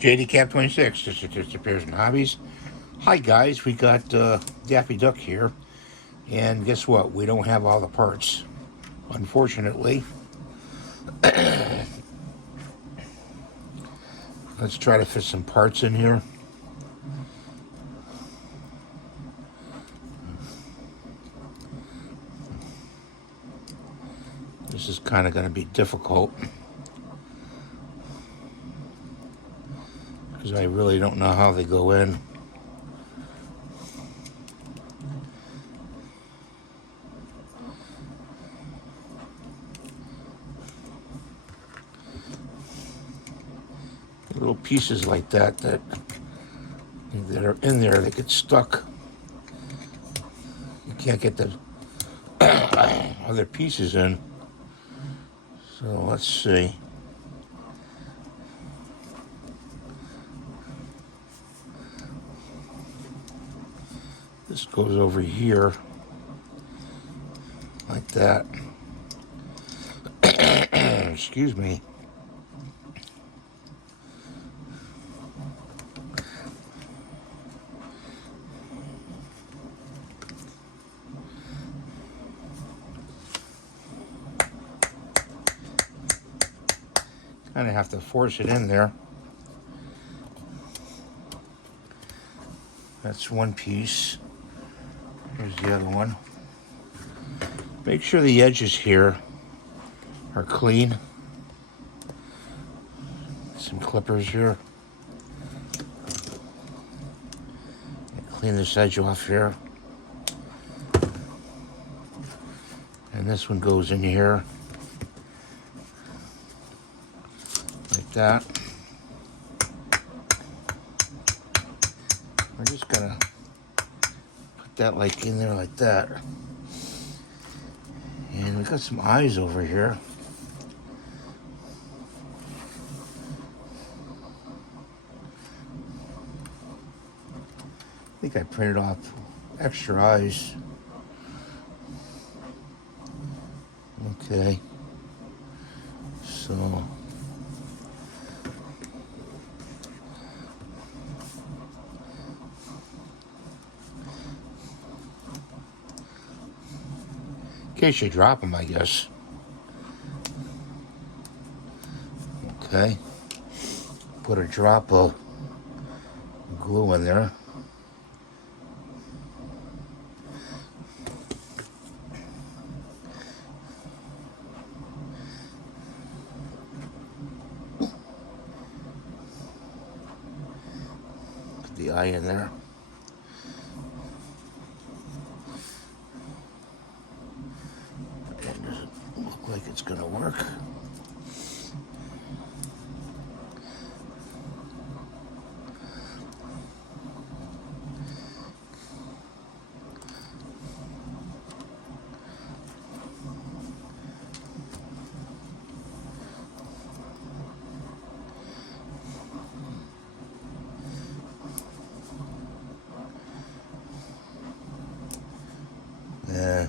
JDCap26, this is Disappears and Hobbies. Hi guys, we got Daffy Duck here, and guess what? We don't have all the parts, unfortunately. Let's try to fit some parts in here. This is kind of going to be difficult because I really don't know how they go in. Little pieces like that are in there that get stuck. You can't get the other pieces in. So let's see. This goes over here like that. Excuse me. Kind of have to force it in there. That's one piece. Here's the other one. Make sure the edges here are clean. Some clippers here. Clean this edge off here. And this one goes in here. Like that. We're just gonna put that like in there like that. And we got some eyes over here. I think I printed off extra eyes. Okay. So in case you drop them, I guess. Okay. Put a drop of glue in there. Put the eye in there. Like it's gonna work. Yeah,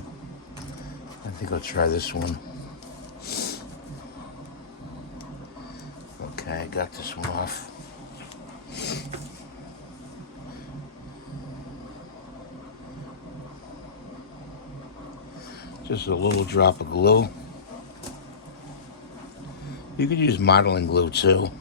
I think I'll try this one. Okay, I got this one off. Just a little drop of glue. You could use modeling glue too.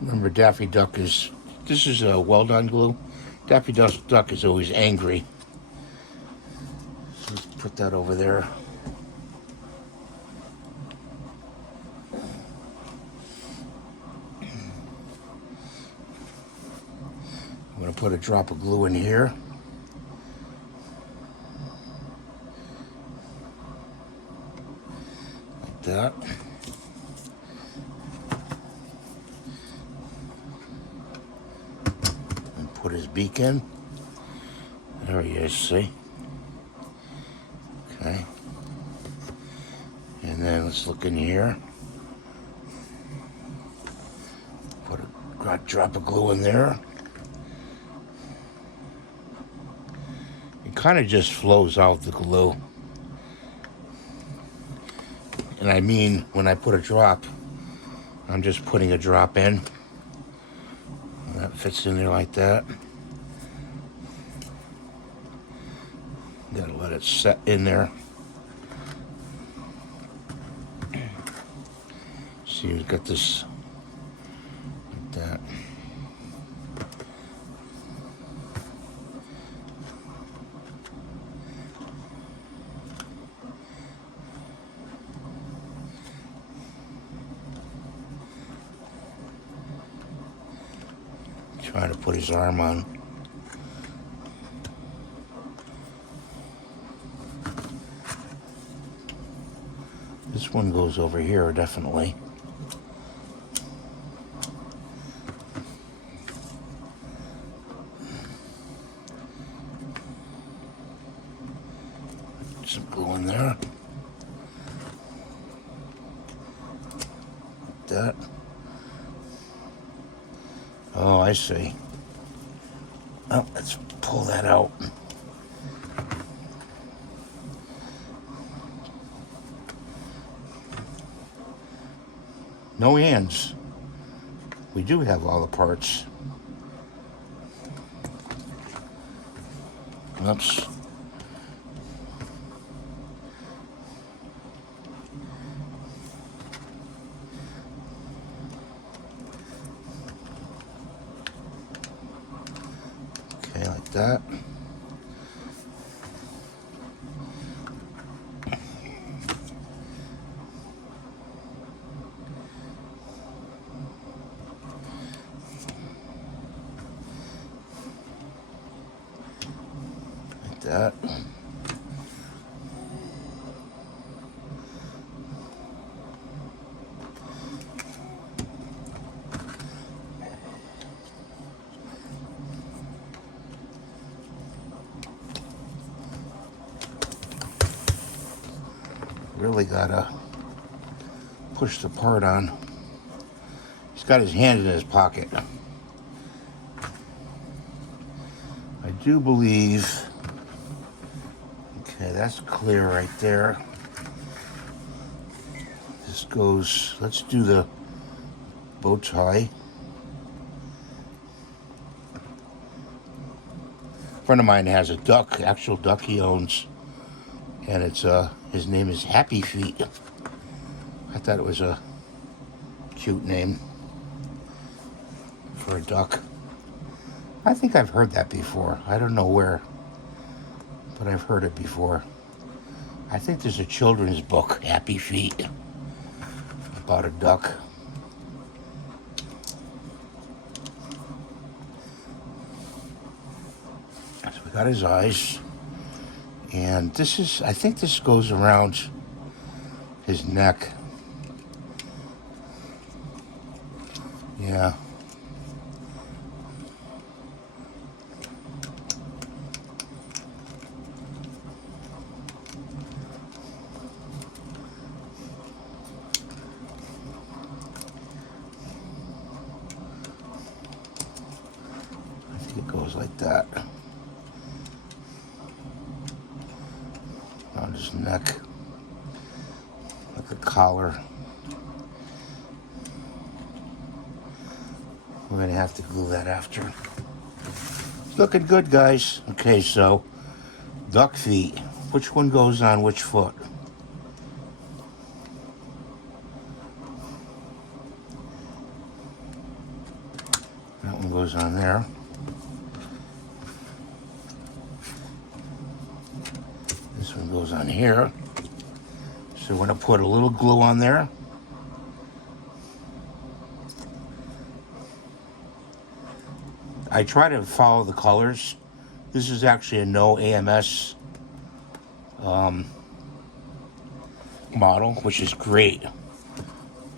Remember, Daffy Duck is, this is a well-done glue. Daffy Duck is always angry. So let's put that over there. I'm going to put a drop of glue in here. Like that. Put his beak in. There he is, see? Okay. And then let's look in here. Put a drop of glue in there. kind of just flows out the glue. And I mean, when I put a drop, I'm just putting a drop in. And that fits in there like that. Gotta let it set in there. See, we've got this like that. Trying to put his arm on. This one goes over here, definitely. Some glue in there. Like that. Oh, I see. Oh, let's pull that out. No hands. We do have all the parts. Oops. Okay, like that. That. Really gotta push the part on. He's got his hand in his pocket. I do believe. Okay, that's clear right there. This goes, let's do the bow tie. A friend of mine has a duck, actual duck he owns, and it's his name is Happy Feet. I thought it was a cute name for a duck. I think I've heard that before. I don't know where, but I've heard it before. I think there's a children's book, Happy Feet, about a duck. So we got his eyes. And this is, I think this goes around his neck. Yeah. I think it goes like that. On his neck, like a collar. We're gonna have to glue that after. Looking good, guys. Okay, so duck feet. Which one goes on which foot? That one goes on there. This one goes on here. So we're going to put a little glue on there. I try to follow the colors. This is actually a no AMS model, which is great.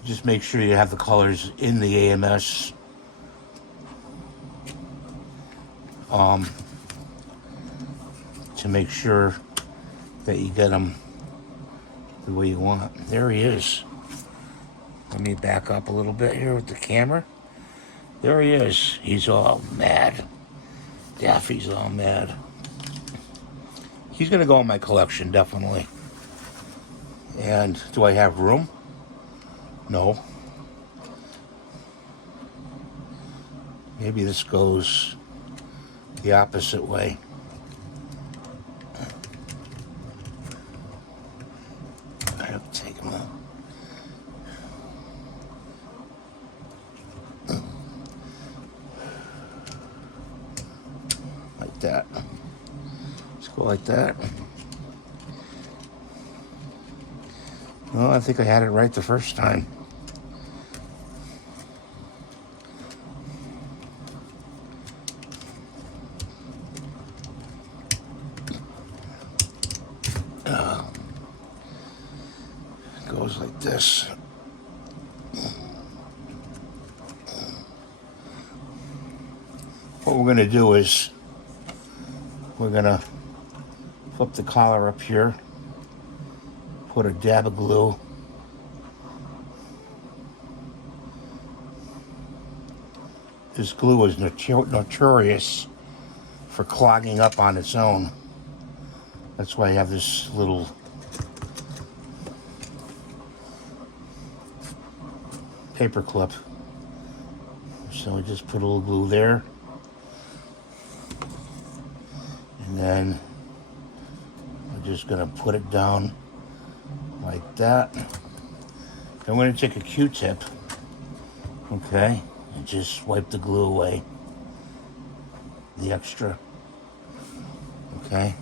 Just make sure you have the colors in the AMS to make sure that you get them the way you want. There he is. Let me back up a little bit here with the camera. There he is. He's all mad. Daffy's all mad. He's going to go in my collection, definitely. And do I have room? No. Maybe this goes the opposite way. I have to take him out. Like that. Let's go like that. Well, I think I had it right the first time. Goes like this. What we're going to do is we're going to flip the collar up here, put a dab of glue, this glue is notorious for clogging up on its own. That's why I have this little paper clip. So we just put a little glue there. And then we're just going to put it down like that. I'm going to take a Q-tip, okay, and just wipe the glue away, the extra, okay.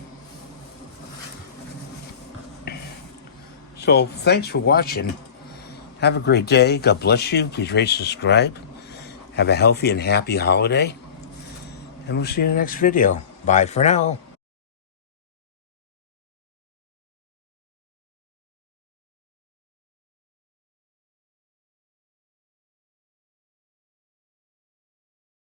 So thanks for watching. Have a great day. God bless you. Please rate, subscribe. Have a healthy and happy holiday. And we'll see you in the next video. Bye for now.